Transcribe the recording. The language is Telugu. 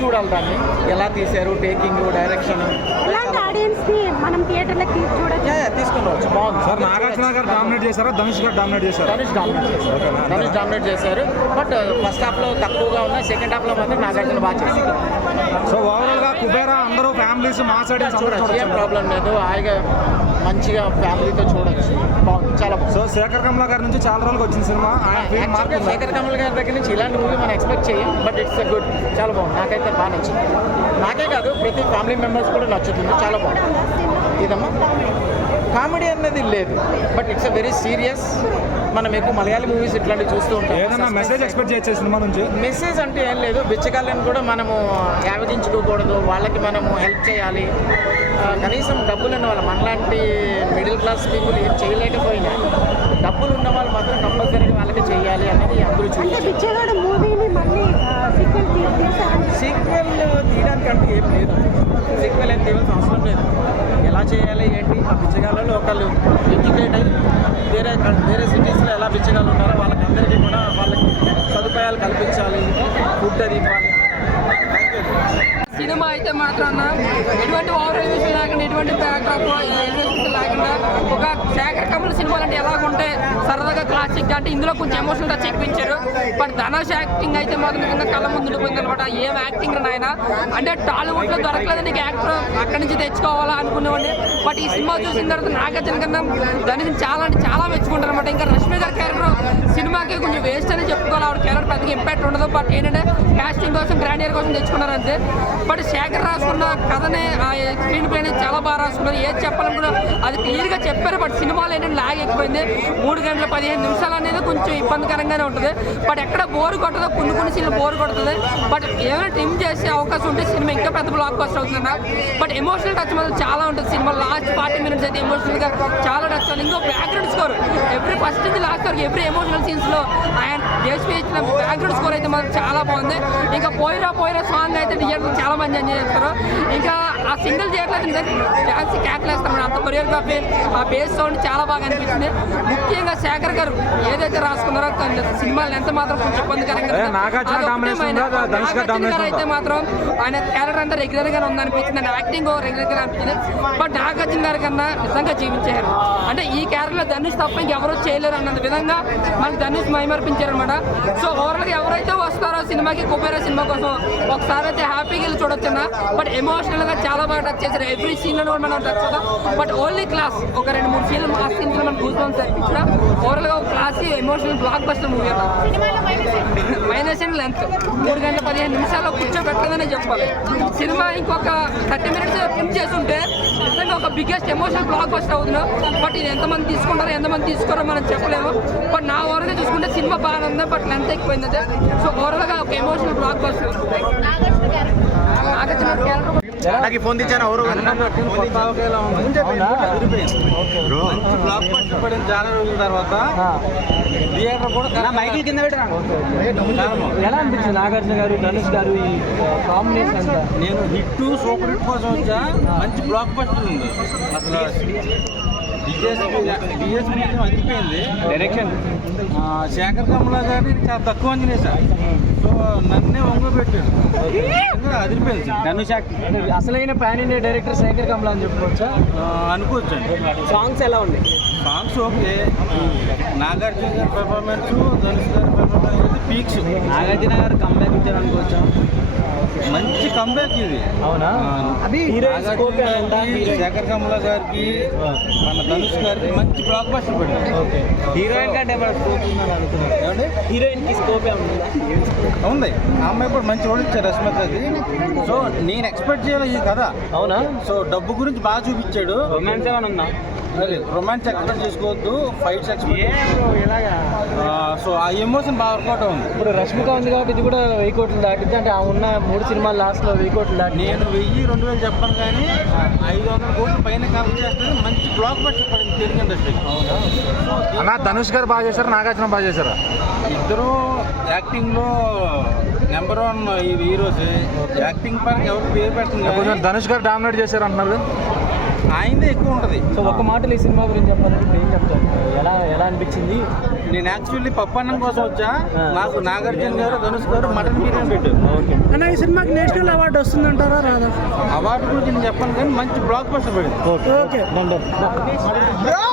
చూడాలి దాన్ని ఎలా తీశారు, టేకింగ్, డైరెక్షన్. ఇలాంటి ఆడియన్స్ ని మనం థియేటర్లకు చూడొచ్చు. తీసుకుని రావచ్చు, బాగుంది సార్. నాగార్జున గారు డామినేట్ చేశారా, ధనుష్ గారు డామినేట్ చేశారు? ధనుష్ డామినేట్ చేశారు. బట్ ఫస్ట్ హాఫ్లో తక్కువగా ఉన్నాయి, సెకండ్ హాఫ్లో మాత్రం నాగార్జున బాగా చేశారు. సో ఓవరాల్గా కుబేరా అందరూ ఫ్యామిలీస్ మాట్లాడి చూడొచ్చు, ఏం ప్రాబ్లం లేదు. హాయిగా మంచిగా ఫ్యామిలీతో చూడొచ్చు, బాగుంది, చాలా బాగుంది. సో శేఖర్ కమల గారి నుంచి చాలా రోజులకు వచ్చింది సినిమా. శేఖర్ కమల్ గారి దగ్గర నుంచి ఇలాంటి మూవీ మనం ఎక్స్పెక్ట్ చేయం. బట్ ఇట్స్ గుడ్, చాలా బాగుంది. నాకైతే బాగా నచ్చింది. నాకే కాదు, ప్రతి ఫ్యామిలీ మెంబర్స్ కూడా నచ్చుతుంది, చాలా బాగుంది. ఇదమ్మా కామెడీ అన్నది లేదు, but it's a very serious. మనం ఎక్కువ మలయాళీ మూవీస్ ఇట్లాంటివి చూస్తూ ఉంటాం. ఏదైనా మెసేజ్ ఎక్స్పెక్ట్ చేయొచ్చు సినిమా నుంచి? మెసేజ్ అంటే ఏం లేదు, బిచ్చగాళ్ళని కూడా మనము యావగించుకోకూడదు, వాళ్ళకి మనము హెల్ప్ చేయాలి. కనీసం డబ్బులు ఉన్న వాళ్ళు, మనలాంటి మిడిల్ క్లాస్ పీపుల్ ఏం చేయలేకపోయినా డబ్బులు ఉన్న వాళ్ళు మాత్రం కంపల్సరీగా వాళ్ళకి చేయాలి అనేది అందరూ చూడాలి. బిచ్చగాడు మూవీని మళ్ళీ సీక్వెల్ తీయడానికంటే ఏం లేదు, సీక్వెల్ ఏం తీయాల్సిన అవసరం లేదు. ఎలా చేయాలి ఏంటి, ఆ బిచ్చగాళ్ళలో ఒకళ్ళు ఎడ్యుకేట్ అయ్యి వేరే సిటీస్లో ఎలా బిచ్చగాళ్ళు ఉన్నారో వాళ్ళకందరికీ కూడా వాళ్ళకి సదుపాయాలు కల్పించాలి, ఫుడ్ అది ఇవ్వాలి. సినిమా అయితే మాత్రం ఎటువంటి ఓవర్ లేకుండా, ఎటువంటి బ్యాక్డ్రాప్ లేకుండా ఒక శేఖర్ కమల్ సినిమాలు అంటే ఎలాగుంటే సరదాగా క్లాసిక్ అంటే ఇందులో కొంచెం ఎమోషనల్ టచ్ ఎక్కించారు. బట్ ధనుష్ యాక్టింగ్ అయితే మాత్రం నిజంగా కళ్ళ ముందు ఉండిపోయింది అనమాట. ఏం యాక్టింగ్ నాయన అంటే టాలీవుడ్లో దొరకలేదు నీకు యాక్టర్, అక్కడి నుంచి తెచ్చుకోవాలా అనుకునేవాడిని. బట్ ఈ సినిమా చూసిన తర్వాత నాగార్జున కన్నా ధనుష్ చాలా అంటే చాలా మెచ్చుకుంటారు అనమాట. ఇంకా రష్మి గారి క్యారెక్టర్ సినిమాకి కొంచెం వేస్ట్ అని చెప్పుకోవాలి. ఆవిడ క్యారెక్టర్ పెద్దగా ఇంపాక్ట్ ఉండదు. బట్ ఏంటంటే కాస్టింగ్ కోసం, గ్రాండ్ ఇయర్ కోసం తెచ్చుకున్నారు అంతే. బట్ శేఖర్ రాసుకున్న కథనే, ఆ స్క్రీన్ ప్లేని చాలా బాగా రాసుకున్నారు. ఏది చెప్పాలనుకున్నా అది క్లియర్గా చెప్పారు. బట్ సినిమాలో ఏంటంటే లాగ్ ఎక్కువైంది. 3 గంటల 15 నిమిషాలు అనేది కొంచెం ఇబ్బందికరంగానే ఉంటుంది. బట్ ఎక్కడ బోర్ కొట్టదో, కొన్ని సీన్లు బోర్ కొడుతుంది. బట్ ఏమైనా ట్రిమ్ చేసే అవకాశం ఉంటే సినిమా ఇంకా పెద్ద బ్లాక్ బస్టర్ అవుతుంది. బట్ ఎమోషనల్ టచ్ మాత్రం చాలా ఉంటుంది సినిమా. లాస్ట్ 40 మినిట్స్ అయితే ఎమోషనల్గా చాలా టచ్ అవుతుంది. ఇంకో బ్యాక్గ్రౌండ్ స్కోర్ ఎవ్రీ ఫస్ట్ నుంచి లాస్ట్ వరకు ఎవ్రీ ఎమోషనల్ సీన్స్లో ఆయన దేశం ఇచ్చిన బ్యాక్గ్రౌండ్ స్కోర్ అయితే మాత్రం చాలా బాగుంది. ఇంకా పోయిరా సాంగ్ అయితే థియేటర్ చాలా మంది ఎంజాయ్ చేస్తారు. ఇంకా ఆ సింగిల్ చేయట్లేదు, డాన్స్ క్యాక్లేస్తాం. అంత కొరియోగ్రఫీ, ఆ బేస్ సౌండ్ చాలా బాగా అనిపించింది. ముఖ్యంగా శేఖర్ గారు ఏదైతే రాసుకున్నారో సినిమాలు ఎంత మాత్రం కొంచెం ఇబ్బందికరంగా అయితే మాత్రం ఆయన క్యారెక్టర్ అంతా రెగ్యులర్ గానే ఉందనిపించింది. అండ్ యాక్టింగ్ రెగ్యులర్ గా అనిపించింది. బట్ నాగార్జున గారి కన్నా నిజంగా జీవించారు. అంటే ఈ క్యారెక్టర్ లో ధనుష్ తప్ప ఇంకెవరూ చేయలేరు అన్నంత విధంగా మనకి ధనుష్ మైమర్పించారు అనమాట. సో ఓవరాల్ గా ఎవరైతే వస్తారో సినిమాకి, కుబేరా సినిమా కోసం ఒకసారి అయితే హ్యాపీగా వెళ్ళి చూడొచ్చు. బట్ ఎమోషనల్ గా చాలా బాగా టచ్ చేశారు. ఎవ్రీ సీన్ లో మనం టచ్ అవుతాం. బట్ ఓన్లీ క్లాస్ ఒక 2-3 సీన్లు ఆ సీన్స్ లో మనం గూస్ బంప్స్ అనిపించిన ఓవరాల్ గా ఒక classy emotional block buster movie అన్న. మైనస్ అండ్ లెంత్ 3 గంటల 15 నిమిషాల్లో కూర్చోబెట్టలేదనే చెప్పాలి. సినిమా ఇంకొక 30 మినిట్స్ ఫిల్మ్ చేస్తుంటే నిజంగా ఒక బిగ్గెస్ట్ ఎమోషనల్ బ్లాక్ బస్టర్ అవుతున్నాం. బట్ ఇది ఎంతమంది తీసుకుంటారో ఎంతమంది తీసుకోరో మనం చెప్పలేము. బట్ నా ఓవరాల్ గా చూసుకుంటే సినిమా బాగా ఉంది. బట్ లెంత్ ఎక్కువైంది. సో ఓవరాల్ గా ఒక ఎమోషనల్ బ్లాక్ బస్టర్. నాకు ఫోన్ తెచ్చాను ఎవరు బ్లాక్ బస్టర్ పడిన చాలా రోజుల తర్వాత థియేటర్ కూడా మైకిల్ కింద పెట్టాను. ఎలా అనిపించింది నాగార్జున గారు, ధనుష్ గారు ఈ కాంబినేషన్ అంతా? నేను హిట్ సూపర్ హిట్ కోసం వచ్చా. మంచి బ్లాక్ బస్టర్ ఉంది అసలు. డిఎస్పీ అందిపోయింది డైరెక్షన్. శేఖర్ కమల గారిని చాలా తక్కువ అంచనా సార్. సో నన్నే వంగబెట్టాడు, అదిరిపోయింది. ధనుష్ అసలైన pan India director Sekhar Kammula అని చెప్పుకోవచ్చా? అనుకోవచ్చు. సాంగ్స్ ఎలా ఉంది? Songs okay. నాగార్జున గారి పెర్ఫార్మెన్స్, ధనుష్ గారి పెర్ఫార్మెన్స్ అయితే పీక్స్. నాగార్జున గారు కంబ్యాక్ ఇచ్చారు అనుకోవచ్చా? మంచి కంబ్యాక్ ఇది. అవునా? శేఖర్ కమల గారికి, మన ధనుష్ గారికి మంచి బ్లాక్ బస్టర్ పడింది. హీరోయిన్ కంటే ఏమైనా స్కోప్ ఉందని అనుకున్నాను. హీరోయిన్ కి స్కోప్ ఉంది. ఆ అమ్మాయి కూడా మంచి రోల్ ఇచ్చారు రష్మికకి. సో నేను ఎక్స్పెక్ట్ చేయాలి ఈ కథ. అవునా? సో డబ్బు గురించి బాగా చూపించాడు. రొమాన్స్ ఏమైనా ఉందా? రొమాన్స్ ఎక్స్పెక్ట్ చేసుకోవద్దు, ఫైట్స్ సో ఆ ఎమోషన్ బాగా వర్కౌట్ ఉంది. ఇప్పుడు రష్మిక ఉంది కాబట్టి ఇది కూడా 1000 కోట్లు దాటింది. అంటే ఆ ఉన్న 3 సినిమాలు లాస్ట్ లో 1000 కోట్లు దాటి. నేను 1000-2000 చెప్పాను కానీ 500 కోట్ల పైన కవర్ చేస్తాను. మంచి బ్లాక్ బస్టర్ పడింది తెలుగు ఇండస్ట్రీ. అలా ధనుష్ గారు బాగా చేశారు, నాగార్జున బాగా చేశారా? ఇద్దరు యాక్టింగ్ లో నెంబర్ 1 హీరోస్. యాక్టింగ్ పరంగా ఎవరు పేరు పెట్టింది. ధనుష్ గారు డామినేట్ చేశారు అంటున్నారు. ఆయనదే ఎక్కువ ఉంటుంది. సో ఒక మాటలు ఈ సినిమా గురించి చెప్పాలంటే ఇప్పుడు ఏం చెప్తారు? ఎలా అనిపించింది? నేను యాక్చువల్లీ పప్పన్నం కోసం వచ్చా, నాకు నాగార్జున గారు ధనుష్ గారు మటన్ బిర్యానీ పెట్టారు. ఓకే అన్న ఈ సినిమాకి నేషనల్ అవార్డు వస్తుందంటారా రాదా? అవార్డు గురించి నేను చెప్పాను కానీ మంచి బ్లాక్ బస్టర్ పడింది. Okay okay. డన్.